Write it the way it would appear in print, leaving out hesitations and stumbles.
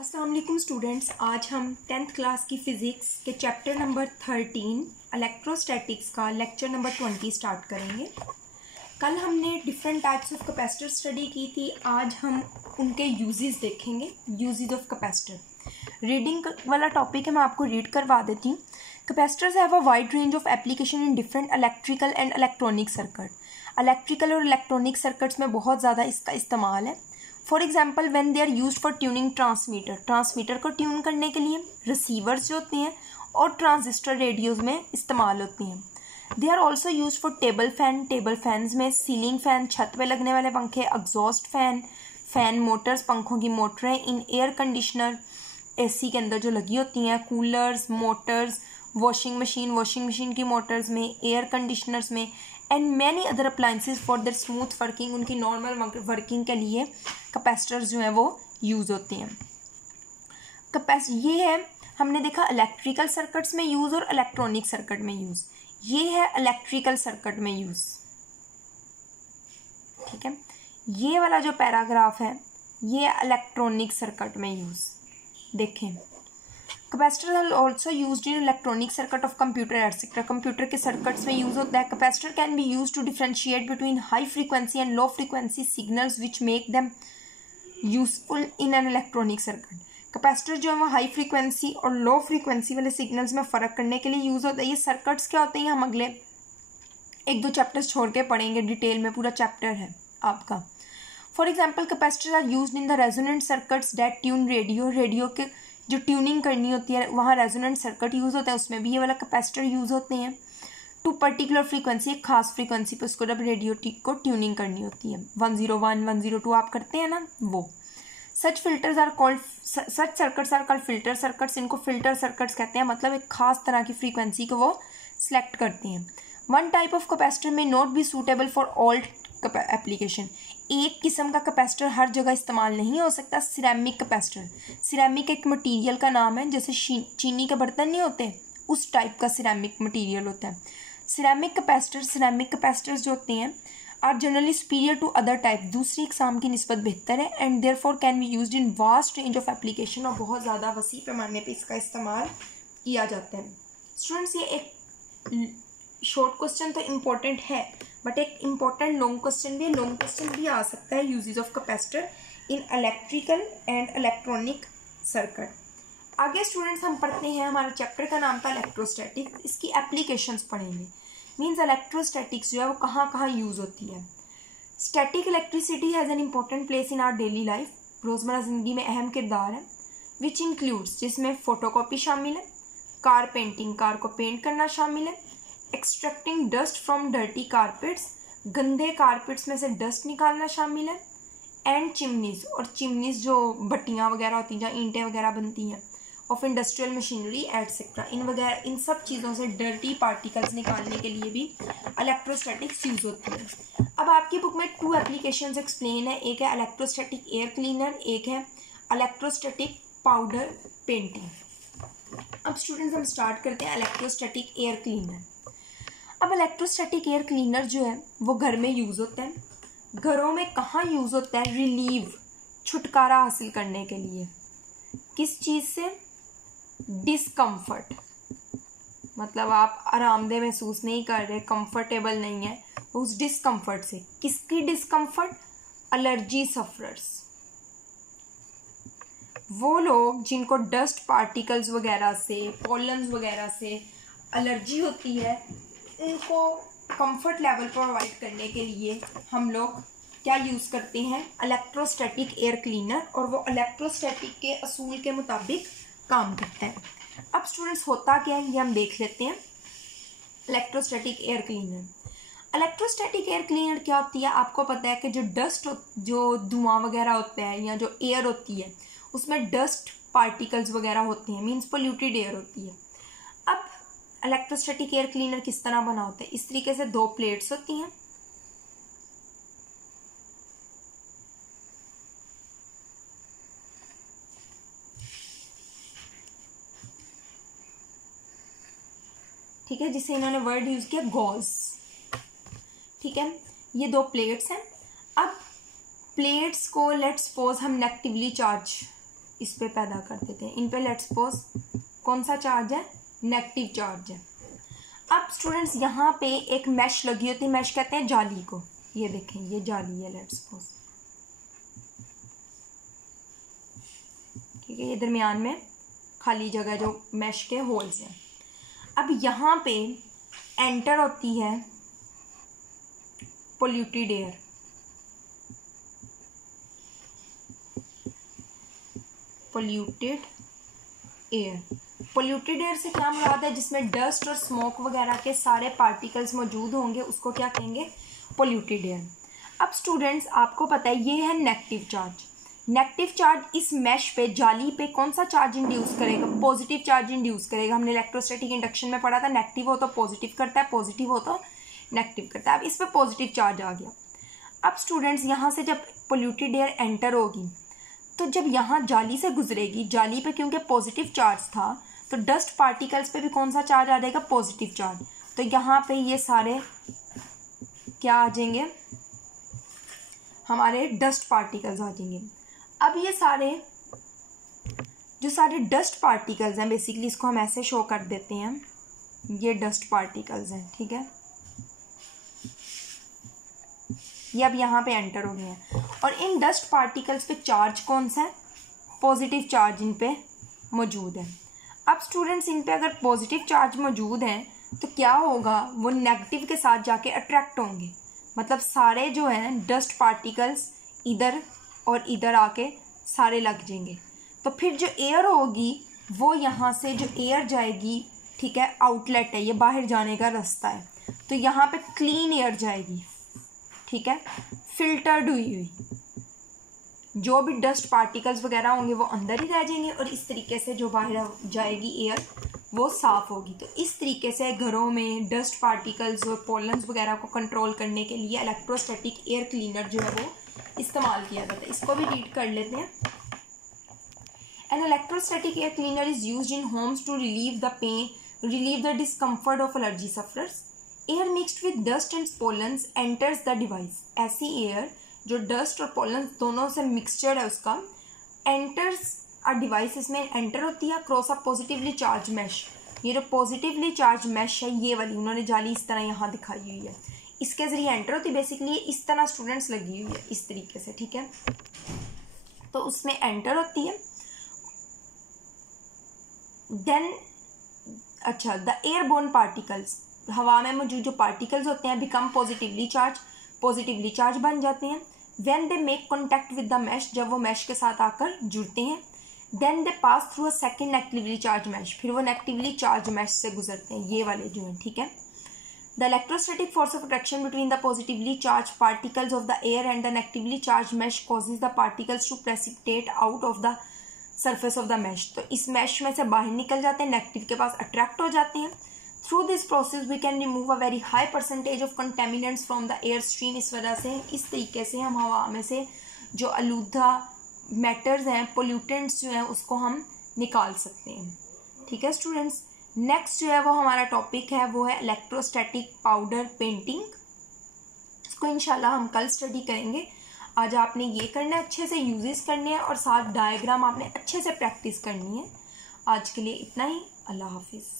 अस्सलाम वालेकुम स्टूडेंट्स, आज हम 10th क्लास की फ़िज़िक्स के चैप्टर नंबर 13 इलेक्ट्रोस्टैटिक्स का लेक्चर नंबर 20 स्टार्ट करेंगे। कल हमने different types of capacitor study की थी। आज हम उनके यूजेस देखेंगे, यूजेस ऑफ कैपेसिटर। रीडिंग वाला टॉपिक है, मैं आपको रीड करवा देती हूँ। Capacitors have a wide range of application in different electrical and electronic circuit. Electrical और इलेक्ट्रॉनिक सर्किट्स में बहुत ज़्यादा इसका इस्तेमाल है। For example when they are use for tuning transmitter को ट्यून करने के लिए, रिसीवर्स जो होती हैं और ट्रांजिस्टर रेडियोज़ में इस्तेमाल होती हैं। They are also use for table fans में सीलिंग फैन, छत पे लगने वाले पंखे, एग्जॉस्ट फैन मोटर्स, पंखों की मोटरें, इन एयर कंडीशनर एसी के अंदर जो लगी होती हैं, कूलर्स, मोटर्स, वॉशिंग मशीन की मोटर्स में, एयर कंडीशनर्स में, and many other appliances for their smooth working. उनकी नॉर्मल वर्किंग के लिए कैपेसिटर्स जो हैं वो यूज़ होती हैं। ये है, हमने देखा इलेक्ट्रिकल सर्किट्स में यूज़ और इलेक्ट्रॉनिक सर्किट में यूज़। ये है इलेक्ट्रिकल सर्किट में यूज़, ठीक है। ये वाला जो पैराग्राफ है ये इलेक्ट्रॉनिक सर्किट में यूज़। देखें, capacitor are also used in electronic circuit of computer etcetera. Computer के सर्किट्स में यूज होता है। Capacitor can be use to differentiate between high frequency and low frequency signals which make them useful in an electronic circuit. Capacitor जो है वो high frequency और low frequency वाले signals में फ़र्क करने के लिए यूज़ होता है। ये सर्किट्स क्या होते हैं हम अगले 1-2 चैप्टर्स छोड़ के पढ़ेंगे, डिटेल में पूरा चैप्टर है आपका। For example capacitor are use in the resonant circuits that tune radio के जो ट्यूनिंग करनी होती है वहाँ रेजोनेंट सर्किट यूज़ होता है, उसमें भी ये वाला कैपेसिटर यूज़ होते हैं। टू पर्टिकुलर फ्रीक्वेंसी, एक खास फ्रीक्वेंसी पे उसको जब रेडियो को ट्यूनिंग करनी होती है, 101, 102 आप करते हैं ना वो। Such circuits are called filter circuits. इनको फिल्टर सर्किट्स कहते हैं, मतलब एक खास तरह की फ्रीक्वेंसी को वो सिलेक्ट करते हैं। वन टाइप ऑफ कैपेसिटर में not be suitable for all application. एक किस्म का कैपेसिटर हर जगह इस्तेमाल नहीं हो सकता। सिरेमिक कैपेसिटर, सिरेमिक एक मटेरियल का नाम है, जैसे चीनी के बर्तन नहीं होते उस टाइप का सिरेमिक मटेरियल होता है। सिरेमिक कैपेसिटर्स जो होते हैं are generally superior to other type, दूसरी इकसाम की निस्बत बेहतर है, and therefore can be used in vast range of application, और बहुत ज़्यादा वसी पैमाने पे इसका इस्तेमाल किया जाता है। स्टूडेंट्स, ये एक शॉर्ट क्वेश्चन तो इम्पोर्टेंट है, बट एक इम्पोर्टेंट लॉन्ग क्वेश्चन भी है। लॉन्ग क्वेश्चन भी आ सकता है, uses of capacitor in electrical and electronic circuit. आगे स्टूडेंट्स हम पढ़ते हैं, हमारा चैप्टर का नाम था इलेक्ट्रोस्टैटिक, इसकी एप्लीकेशंस पढ़ेंगे। मीन्स इलेक्ट्रोस्टैटिक्स जो है वो कहाँ कहाँ यूज़ होती है। Static electricity has an important place in our daily life, रोज़मर्रा ज़िंदगी में अहम किरदार है। विच इंक्लूड्स, जिसमें फोटोकॉपी शामिल है, कार पेंटिंग, कार को पेंट करना शामिल है, extracting dust from dirty carpets, गंदे कारपेट्स में से डस्ट निकालना शामिल है, एंड चिमनीज, और चिमनीज जो भट्टियाँ वगैरह होती हैं जहाँ ईंटें वगैरह बनती हैं, ऑफ इंडस्ट्रियल मशीनरी एटसेट्रा, इन सब चीज़ों से डर्टी पार्टिकल्स निकालने के लिए भी इलेक्ट्रोस्टैटिक्स यूज होती है। अब आपकी बुक में 2 एप्लीकेशंस एक्सप्लेन है, एक है इलेक्ट्रोस्टैटिक एयर क्लीनर, एक है इलेक्ट्रोस्टैटिक पाउडर पेंटिंग। अब स्टूडेंट्स हम स्टार्ट करते हैं इलेक्ट्रोस्टैटिक एयर क्लीनर। अब इलेक्ट्रोस्टैटिक एयर क्लीनर जो है वो घर में यूज़ होता है। घरों में कहाँ यूज़ होता है? रिलीव, छुटकारा हासिल करने के लिए। किस चीज़ से? डिस्कम्फर्ट, मतलब आप आरामदेह महसूस नहीं कर रहे, कंफर्टेबल नहीं है, उस डिस्कम्फर्ट से। किसकी डिस्कम्फर्ट? एलर्जी सफरर्स, वो लोग जिनको डस्ट पार्टिकल्स वगैरह से, पॉलन्स वगैरह से एलर्जी होती है, उनको कंफर्ट लेवल प्रोवाइड करने के लिए हम लोग क्या यूज़ करते हैं? इलेक्ट्रोस्टैटिक एयर क्लीनर, और वो इलेक्ट्रोस्टैटिक के असूल के मुताबिक काम करता है। अब स्टूडेंट्स होता क्या है ये हम देख लेते हैं। Electrostatic air cleaner, electrostatic air cleaner क्या होती है? आपको पता है कि जो डस्ट, जो धुआं वगैरह होता है या जो एयर होती है उसमें डस्ट पार्टिकल्स वगैरह होते हैं, मीन्स पोल्यूटेड एयर होती है। अब इलेक्ट्रोस्टैटिक एयर क्लीनर किस तरह बना होता है? इस तरीके से 2 प्लेट्स होती हैं, ठीक है, जिसे इन्होंने वर्ड यूज किया गॉज, ठीक है। ये 2 प्लेट्स हैं। अब प्लेट्स को लेट्स सपोज हम नेगेटिवली चार्ज इस पे पैदा कर देते हैं। इन पे लेट्स सपोज कौन सा चार्ज है, नेगेटिव चार्ज है। अब स्टूडेंट्स यहाँ पे एक मैश लगी होती है, मैश कहते हैं जाली को। ये देखें ये जाली है लेट्स सपोज, ठीक है, ये दरमियान में खाली जगह जो मैश के होल्स हैं। अब यहाँ पे एंटर होती है polluted air. Polluted air, polluted air से क्या मुराद है, जिसमें डस्ट और स्मोक वगैरह के सारे पार्टिकल्स मौजूद होंगे, उसको क्या कहेंगे, पोल्यूटेड एयर। अब स्टूडेंट्स आपको पता है ये है नेगेटिव चार्ज। नेगेटिव चार्ज इस मैश पे, जाली पे कौन सा चार्ज इंड्यूस करेगा, पॉजिटिव चार्ज इंड्यूस करेगा। हमने इलेक्ट्रोस्टैटिक इंडक्शन में पढ़ा था, नेगेटिव हो तो पॉजिटिव करता है, पॉजिटिव हो तो नेगेटिव करता है। अब इस पे पॉजिटिव चार्ज आ गया। अब स्टूडेंट्स यहाँ से जब पोल्यूटेड एयर एंटर होगी तो जब यहाँ जाली से गुजरेगी, जाली पे क्योंकि पॉजिटिव चार्ज था तो डस्ट पार्टिकल्स पे भी कौन सा चार्ज आ जाएगा, पॉजिटिव चार्ज। तो यहाँ पे ये सारे क्या आ जाएंगे, हमारे डस्ट पार्टिकल्स आ जाएंगे। अब ये सारे जो सारे डस्ट पार्टिकल्स हैं, बेसिकली इसको हम ऐसे शो कर देते हैं, ये डस्ट पार्टिकल्स हैं, ठीक है, ये अब यहाँ पे एंटर हो गए हैं। और इन डस्ट पार्टिकल्स पे चार्ज कौन सा है, पॉजिटिव चार्ज इन पे मौजूद है। अब स्टूडेंट्स इन पे अगर पॉजिटिव चार्ज मौजूद हैं तो क्या होगा, वो नेगेटिव के साथ जाके अट्रैक्ट होंगे। मतलब सारे जो हैं डस्ट पार्टिकल्स इधर और इधर आके सारे लग जाएंगे। तो फिर जो एयर होगी वो यहाँ से जो एयर जाएगी, ठीक है, आउटलेट है, ये बाहर जाने का रास्ता है, तो यहाँ पे क्लीन एयर जाएगी, ठीक है, फिल्टर्ड हुई हुई। जो भी डस्ट पार्टिकल्स वगैरह होंगे वो अंदर ही रह जाएंगे और इस तरीके से जो बाहर जाएगी एयर वो साफ़ होगी। तो इस तरीके से घरों में डस्ट पार्टिकल्स और पोलन्स वगैरह को कंट्रोल करने के लिए इलेक्ट्रोस्टैटिक एयर क्लीनर जो है वो इस्तेमाल किया जाता है। इसको भी रीड कर लेते हैं। An electrostatic air cleaner is used in homes to relieve the pain, relieve the discomfort of allergy sufferers. Air mixed with dust and pollens enters the device. ऐसी air जो डस्ट और पोलन दोनों से mixture है उसका enters a device, इसमें enter होती है cross a positively charged mesh. ये जो पॉजिटिवली चार्ज मैश है ये वाली उन्होंने जाली इस तरह यहाँ दिखाई हुई है, इसके जरिए एंटर होती है। बेसिकली इस तरह स्टूडेंट्स लगी हुई है इस तरीके से, ठीक है, तो उसमें एंटर होती है। देन अच्छा, द एयरबोर्न पार्टिकल्स, हवा में मौजूद जो पार्टिकल्स होते हैं बिकम पॉजिटिवली चार्ज बन जाते हैं। When they make contact with the mesh, जब वो मैश के साथ आकर जुड़ते हैं। Then they pass through a second negatively charged mesh, फिर वो नेगेटिवली चार्ज मैश से गुजरते हैं, ये वाले जो हैं, ठीक है। The electrostatic force of attraction between the positively charged particles of the air and the negatively charged mesh causes the particles to precipitate out of the surface of the mesh. तो इस मैश में से बाहर निकल जाते हैं, negative के पास attract हो जाते हैं। Through this process we can remove a very high percentage of contaminants from the air stream. इस वजह से इस तरीके से हम हवा में से जो आलूदा मैटर्स हैं, पोल्यूटेंट्स जो हैं, उसको हम निकाल सकते हैं, ठीक है स्टूडेंट्स। नेक्स्ट जो है वो हमारा टॉपिक है वो है इलेक्ट्रोस्टैटिक पाउडर पेंटिंग। इसको इंशाल्लाह हम कल स्टडी करेंगे। आज आपने ये करना है, अच्छे से यूजेस करने हैं और साथ डायग्राम आपने अच्छे से प्रैक्टिस करनी है। आज के लिए इतना ही, अल्लाह हाफिज़।